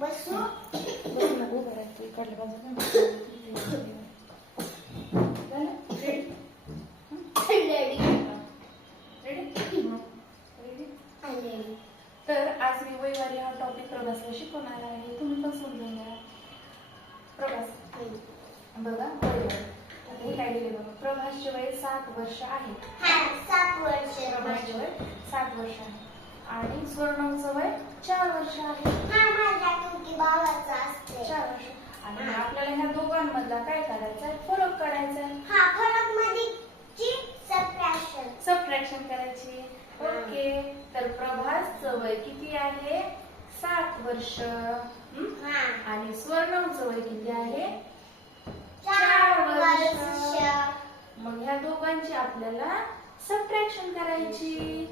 बसू नको करायचं इकडल्या बाजूला रेडी. तर आज मी वैवारी हा टॉपिक प्रभासला शिकवणार आहे. तुम्ही पण समजून घ्या. प्रभास बघा वैवारी आता हे काय दिले बघा. प्रभासचे वय 7 वर्ष आहे. 7 वर्ष. प्रभासचे वय 7 वर्ष आहे आणि स्वर्णवचं वय 4 वर्ष आहे. माझ्या तुमची भावाचा असते 4 वर्ष. आणि आपल्याला ह्या दोघांमधला काय करायचा आहे? फरक काढायचा आहे. फरक मध्ये सबट्रॅक्शन करायची. ओके. तर प्रभासचं वय किती आहे? 7 वर्ष. आणि स्वर्णवचं वय किती आहे? 4 वर्ष. मग ह्या दोघांची आपल्याला सबट्रॅक्शन करायची.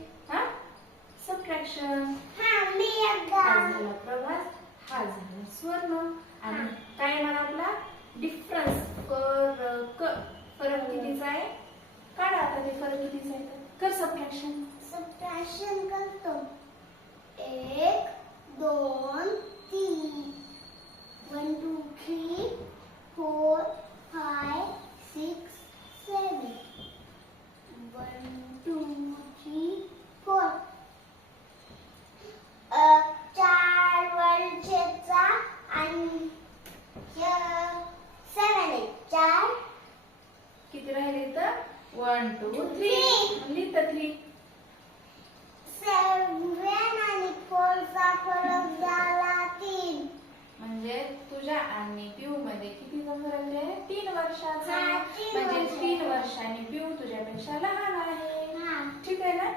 सबट्रॅक्शन. हा झाला प्रभास, हा झाला स्वर्ण. आणि काय येणार आपला डिफरन्स? फरक कितीचा आहे? काढा आता ते फरक कितीचा आहे. कर सबट्रॅक्शन. सबट्रॅक्शन करतो. 1 2 3 1 2 3 4 5 6 7 1 2 3 4 4 वर्षाचा आणि 7 4 किती राहिले तर 1 2 3 लिहितं 3. 7 आणि 4 चा फरक झाला 3. म्हणजे तुझ्या आणि पिऊ मध्ये कितीचा फरक आहे? 3 वर्षाचा. हा, 3 म्हणजे वर्ष. 3 वर्षांनी पिऊ तुझ्यापेक्षा लहान आहे. हा. ठीक आहे ना?